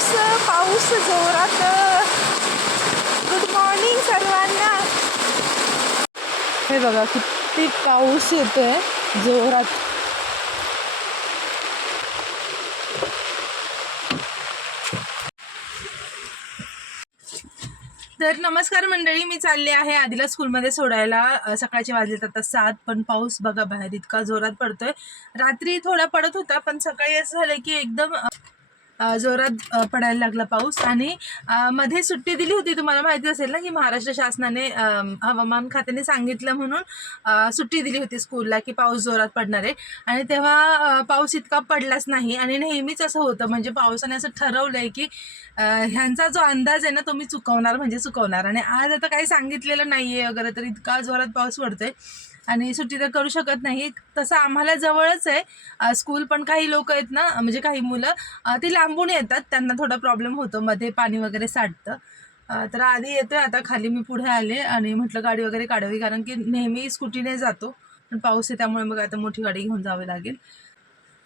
पाऊस पाऊस जोरात. गुड मॉर्निंग सर्वांना. हे बघा किती पाऊस येतोय जोरात. तर नमस्कार मंडळी मी चालले आहे आधीला स्कूलमध्ये सोडायला. सकाळचे वाजलेत आता सात पण पाऊस बघा बाहेर इतका जोरात पडतोय. रात्री थोडा पडत होता पण सकाळी असं झालं की एकदम जोरात पडायला लागला पाऊस आणि मध्ये सुट्टी दिली होती. तुम्हाला माहिती असेल ना की महाराष्ट्र शासनाने हवामान खात्याने सांगितलं म्हणून सुट्टी दिली होती स्कूलला की पाऊस जोरात पडणार आहे. आणि तेव्हा पाऊस इतका पडलाच नाही आणि नेहमीच असं होतं. म्हणजे पावसाने असं ठरवलंय की ह्यांचा जो अंदाज आहे ना तो मी चुकवणार म्हणजे चुकवणार. आणि आज आता काही सांगितलेलं नाहीये वगैरे तर इतका जोरात पाऊस पडतोय. आणि सुट्टी तर करू शकत नाही. तसं आम्हाला जवळच आहे. स्कूल पण काही लोक आहेत ना म्हणजे काही मुलं ती लांबून येतात. त्यांना थोडा प्रॉब्लेम होतो. मध्ये पाणी वगैरे साठतं. तर आधी येतोय. आता खाली मी पुढे आले आणि म्हटलं गाडी वगैरे काढावी. कारण की नेहमी स्कूटीने जातो. पण पाऊस आहे त्यामुळे मग आता मोठी गाडी घेऊन जावी लागेल.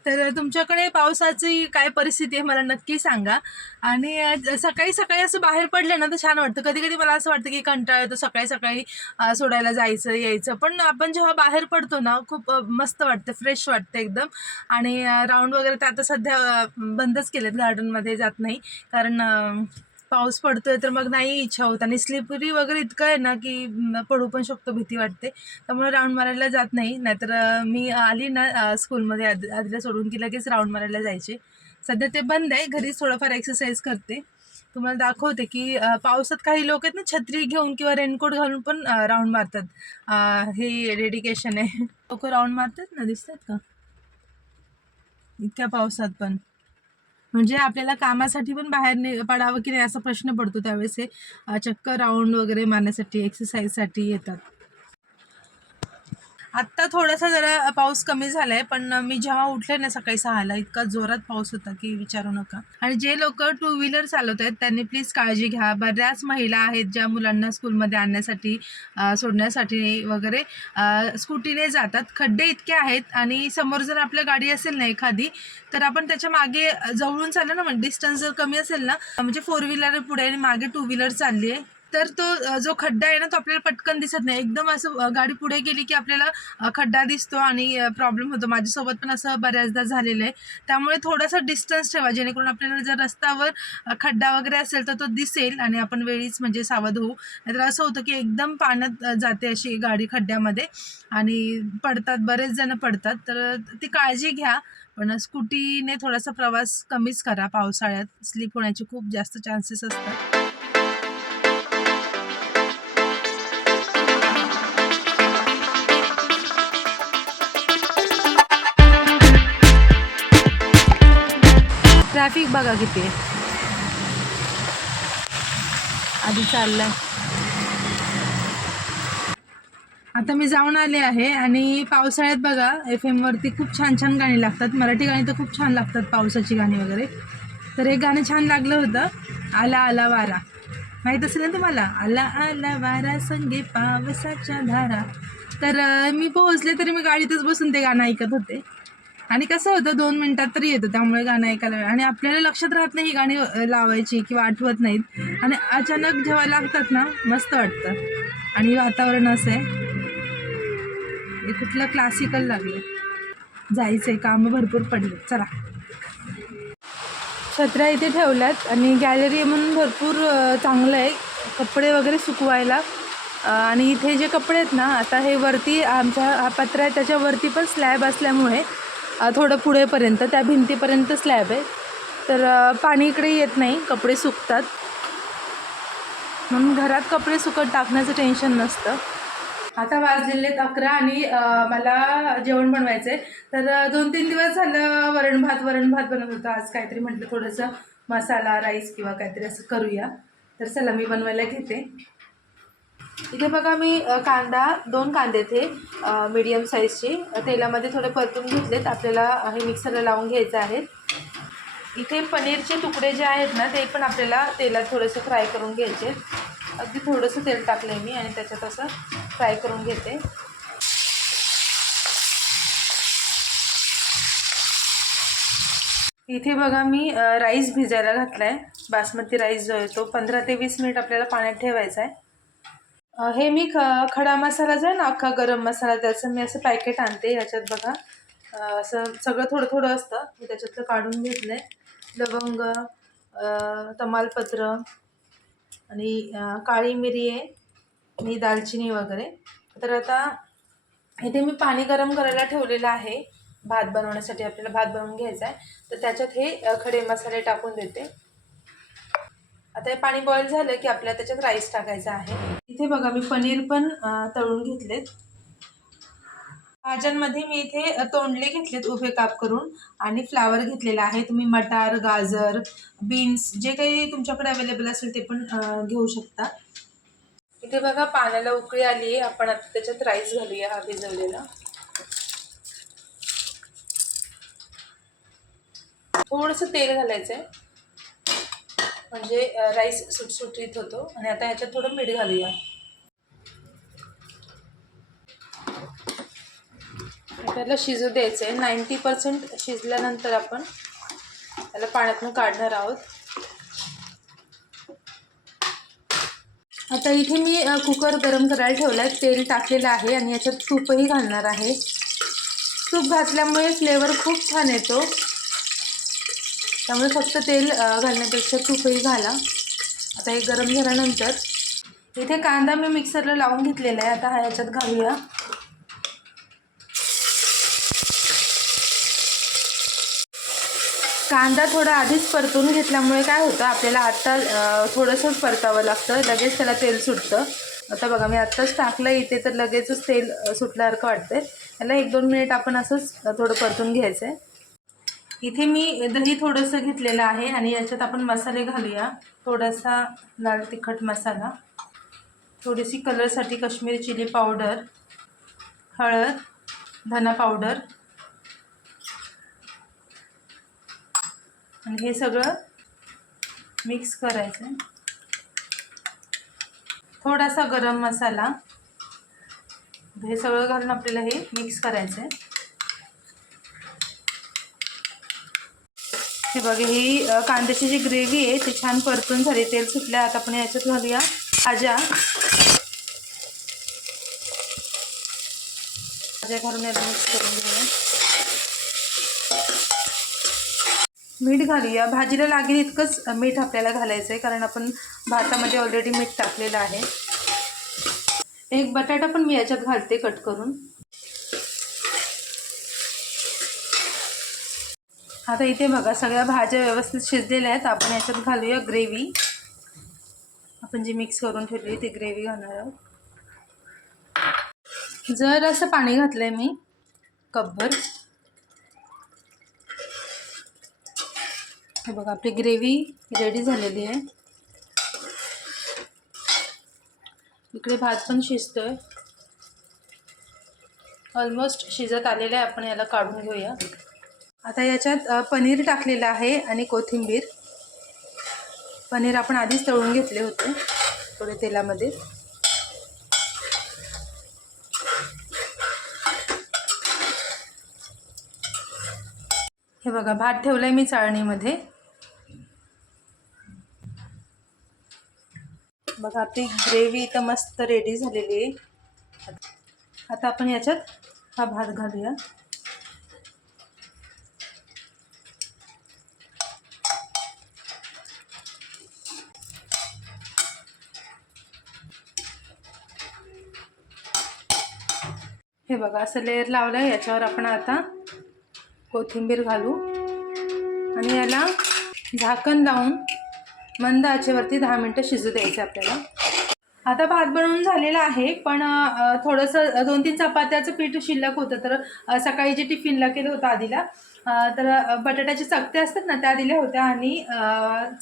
तर तुमच्याकडे पावसाची काय परिस्थिती आहे मला नक्की सांगा. आणि सकाळी सकाळी असं बाहेर पडलं ना तर छान वाटतं. कधी कधी मला असं वाटतं की कंटाळा येतो सकाळी सकाळी सोडायला जायचं यायचं. पण आपण जेव्हा बाहेर पडतो ना खूप मस्त वाटतं फ्रेश वाटतं एकदम. आणि राऊंड वगैरे तर आता सध्या बंदच केलेत गार्डनमध्ये जात नाही. कारण पाऊस पडतोय तर मग नाही इच्छा होत. आणि स्लिपरी वगैरे इतकं आहे ना की पडू पण शकतो भीती वाटते. त्यामुळे राऊंड मारायला जात नाही. नाहीतर मी आली ना स्कूलमध्ये आद आधीला सोडून की लगेच राऊंड मारायला जायचे. सध्या ते बंद आहे. घरीच थोडंफार एक्सरसाइज करते. तुम्हाला दाखवते की पावसात काही लोक आहेत ना छत्री घेऊन किंवा रेनकोट घालून पण राऊंड मारतात. हे डेडिकेशन आहे. लोक राऊंड मारतात ना दिसतात का? इतक्या पावसात पण. म्हणजे आपल्याला कामासाठी पण बाहेर नि पडावं की नाही असा प्रश्न पडतो त्यावेळेस हे चक्कर चक्क राऊंड वगैरे मारण्यासाठी एक्सरसाइजसाठी येतात. आत्ता थोडासा जरा पाऊस कमी झालाय पण मी जेव्हा उठले ना सकाळी सहाला इतका जोरात पाऊस होता की विचारू नका. आणि जे लोक टू व्हीलर चालवत आहेत त्यांनी प्लीज काळजी घ्या. बऱ्याच महिला आहेत ज्या मुलांना स्कूलमध्ये आणण्यासाठी सोडण्यासाठी वगैरे स्कूटीने जातात. खड्डे इतके आहेत आणि समोर जर आपल्या गाडी असेल ना एखादी तर आपण त्याच्यामागे जवळून चाललं ना म्हणजे डिस्टन्स जर कमी असेल ना म्हणजे फोर व्हीलर पुढे आणि मागे टू व्हीलर चालली आहे तर तो जो खड्डा आहे ना तो आपल्याला पटकन दिसत नाही. एकदम असं गाडी पुढे गेली की आपल्याला खड्डा दिसतो आणि प्रॉब्लेम होतो. माझ्यासोबत पण असं बऱ्याचदा झालेलं आहे. त्यामुळे थोडासा डिस्टन्स ठेवा. जेणेकरून आपल्याला जर रस्त्यावर खड्डा वगैरे असेल तर तो दिसेल आणि आपण वेळीच म्हणजे सावध होऊ. नाहीतर असं होतं की एकदम पाण्यात जाते अशी गाडी खड्ड्यामध्ये आणि पडतात बरेच जण पडतात. तर ती काळजी घ्या. पण स्कूटीने थोडासा प्रवास कमीच करा. पावसाळ्यात स्लिप होण्याचे खूप जास्त चान्सेस असतात. ट्रॅफिक बघा किती. आधी चाललाय. आता मी जाऊन आले आहे आणि पावसाळ्यात बघा एफ एमवरती खूप छान छान गाणी लागतात. मराठी गाणी तर खूप छान लागतात पावसाची गाणी वगैरे. तर हे गाणं छान लागलं होतं आला आला वारा. माहीत असेल ना तुम्हाला? आला आला वारा संगे पावसाच्या धारा. तर मी पोहोचले तरी मी गाडीतच बसून ते गाणं ऐकत होते. आणि कसं होतं दोन मिनिटात तरी येतं त्यामुळे गाणं ऐकायला आणि आपल्याला लक्षात राहत नाही ही गाणी लावायची किंवा आठवत नाहीत. आणि अचानक जेव्हा लागतात ना मस्त वाटतं. आणि वातावरण असं आहे. हे कुठलं क्लासिकल लागलं जायचं आहे कामं भरपूर पडले चला. छत्र्या इथे ठेवल्यात आणि गॅलरी म्हणून भरपूर चांगलं आहे. कपडे वगैरे सुकवायला. आणि इथे जे कपडे आहेत ना आता हे वरती आमच्या हा पत्रा आहे त्याच्यावरती पण स्लॅब असल्यामुळे थोडं पुढेपर्यंत त्या भिंतीपर्यंत स्लॅब आहे. तर पाणी इकडे येत नाही कपडे सुकतात. म्हणून घरात कपडे सुकत टाकण्याचं टेन्शन नसतं. आता वाजलेले आहेत अकरा आणि मला जेवण बनवायचं आहे तर दोन तीन दिवस झालं वरण भात वरण भात बनवत होतं. आज काहीतरी म्हटलं थोडंसं मसाला राईस किंवा काहीतरी असं करूया. तर चला मी बनवायला घेते. इथे बघा मी कांदा दोन कांदे ते मीडियम साईजचे तेलामध्ये थोडे परतून घेतलेत. आपल्याला हे मिक्सरला लावून घ्यायचं आहे इथे पनीरचे तुकडे जे आहेत ना ते पण आपल्याला तेलात थोडेसे फ्राय करून घ्यायचे. अगदी थोडंसं तेल टाकलं आहे मी आणि त्याच्यात असं फ्राय करून घेते. इथे बघा मी राईस भिजायला घातला आहे बासमती राईस जो आहे तो पंधरा ते वीस मिनिट आपल्याला पाण्यात ठेवायचा आहे. हे मी ख खडा मसाला जो आहे ना अख्खा गरम मसाला त्याचं मी असं पॅकेट आणते याच्यात बघा. असं सगळं थोडं थोडं असतं. मी त्याच्यातलं काढून घेतलंय. लवंग तमालपत्र आणि काळी मिरी आहे आणि दालचिनी वगैरे. तर आता इथे मी पाणी गरम करायला ठेवलेलं आहे. भात बनवण्यासाठी आपल्याला भात बनवून घ्यायचा आहे. तर त्याच्यात हे खडे मसाले टाकून देते. आता हे पाणी बॉईल झालं की आपल्याला त्याच्यात राईस टाकायचा आहे. इथे बघा मी पनीर पण तळून घेतलेत. भाज्यांमध्ये मी इथे तोंडले घेतलेत उभे काप करून आणि फ्लावर घेतलेला आहे. तुम्ही मटार गाजर बीन्स जे काही तुमच्याकडे अवेलेबल असेल ते पण घेऊ शकता. इथे बघा पाण्याला उकळी आली आहे. आपण आता त्याच्यात राईस घालूया हा भिजवलेला. थोडंसं तेल घालायचं आहे म्हणजे राईस सुटसुटीत होतो. आणि आता ह्याच्यात थोडं मीठ घालूया. त्याला शिजू द्यायचं आहे नाईंटी पर्सेंट शिजल्यानंतर आपण त्याला पाण्यातून काढणार आहोत. आता इथे मी कुकर गरम करायला ठेवला आहे तेल टाकलेलं आहे आणि याच्यात तूपही घालणार आहे. तूप घातल्यामुळे फ्लेवर खूप छान येतो. त्यामुळे फक्त तेल घालण्यापेक्षा तूपही घाला. आता हे गरम झाल्यानंतर इथे कांदा मी मिक्सरला लावून घेतलेला आहे. आता हा याच्यात घालूया. कांदा थोडा आधीच परतून घेतल्यामुळे काय होतं आपल्याला आत्ता थोडंसंच परतावं लागतं. लगेच त्याला तेल सुटतं. आता बघा मी आत्ताच टाकलं. इथे तर लगेचच तेल सुटल्यासारखं वाटतंय. त्याला एक दोन मिनिट आपण असंच थोडं परतून घ्यायचं आहे इथे मी दही थोडंसं घेतलेलं आहे आणि याच्यात आपण मसाले घालूया. थोडासा लाल तिखट मसाला. थोडीशी कलरसाठी कश्मीरी चिली पावडर हळद धना पावडर. आणि हे सगळं मिक्स करायचं थोडासा गरम मसाला. हे सगळं घालून आपल्याला हे मिक्स करायचं आहे हे बघा ही कांद्याची जी ग्रेव्ही आहे ती छान परतून झाली. तेल सुटलं आता आपण याच्यात घालूया भाज्या. भाज्या घालून याला मिक्स करून घेऊया. मीठ घालूया. भाजीला लागेल इतकंच मीठ आपल्याला घालायचं आहे कारण आपण भातामध्ये ऑलरेडी मीठ टाकलेलं आहे. एक बटाटा पण मी याच्यात घालते कट करून. आता इथे बघा सगळ्या भाज्या व्यवस्थित शिजलेल्या आहेत. आपण याच्यात घालूया ग्रेव्ही. आपण जी मिक्स करून ठेवली ती ग्रेव्ही घालणार आहोत. जर असं पाणी घातलंय मी कपभर हे बघा आपली ग्रेव्ही रेडी झालेली आहे. इकडे भात पण शिजतोय. ऑलमोस्ट शिजत आलेलं आहे. आपण याला काढून घेऊया. आता याच्यात पनीर टाकलेलं आहे आणि कोथिंबीर. पनीर आपण आधीच तळून घेतले होते थोडे तेलामध्ये. हे बघा भात ठेवलं आहे मी चाळणीमध्ये. बघा आपली ग्रेव्ही इथं मस्त रेडी झालेली आहे. आता आपण याच्यात हा भात घालूया. हे बघा असं लेअर लावलं आहे याच्यावर आपण आता कोथिंबीर घालू. आणि याला झाकण लावून मंद आचेवरती दहा मिनटं शिजू द्यायचं आपल्याला. आता भात बनवून झालेला आहे पण थोडंसं दोन तीन चपात्याचं पीठ शिल्लक होतं तर सकाळी जे टिफिनला केलं होतं आधीला तर बटाट्याचे चकते असतात ना त्या दिल्या होत्या आणि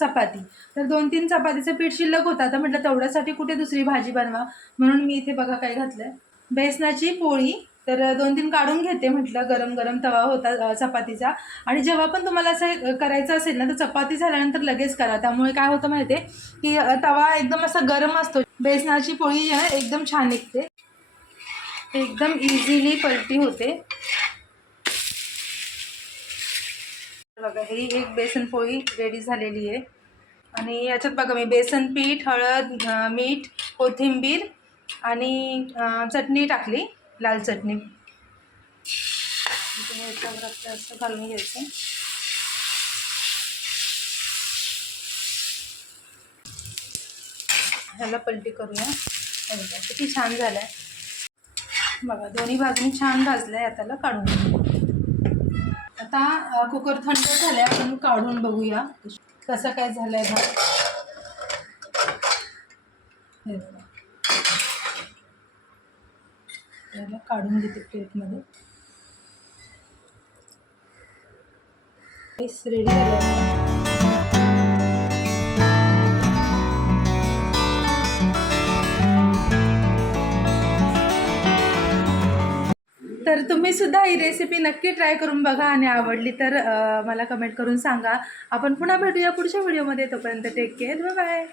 चपाती. तर दोन तीन चपातीचं पीठ शिल्लक होतं. आता म्हटलं तेवढ्यासाठी कुठे दुसरी भाजी बनवा. म्हणून मी इथे बघा काय घातलं आहे बेसनाची पोळी तर दोन तीन काढून घेते म्हटलं गरम गरम तवा होता चपातीचा. आणि जेव्हा पण तुम्हाला असं करायचं असेल ना तर चपाती झाल्यानंतर लगेच करा. त्यामुळे काय होतं माहिती आहे की तवा एकदम असा गरम असतो. बेसनाची पोळी जी आहे एकदम छान निघते. एकदम इझिली पलटी होते. बघा ही एक बेसन पोळी रेडी झालेली आहे. आणि याच्यात बघा मी बेसन पीठ हळद मीठ कोथिंबीर आणि चटणी टाकली लाल चटणी. याच्यावर आपलं असं घालून घ्यायचं. ह्याला पलटी करूया. किती छान झालं आहे बघा दोन्ही बाजूनी छान भाजलं आहे आता काढून. आता कुकर थंड झालाय आपण काढून बघूया. कसं काय झालंय भात याला काढून घेते प्लेटमध्ये रेडी झालं तर तुम्ही सुद्धा ही रेसिपी नक्की ट्राय करून बघा आणि आवडली तर मला कमेंट करून सांगा. आपण पुन्हा भेटूया पुढच्या व्हिडिओमध्ये तोपर्यंत टेक केअर बाय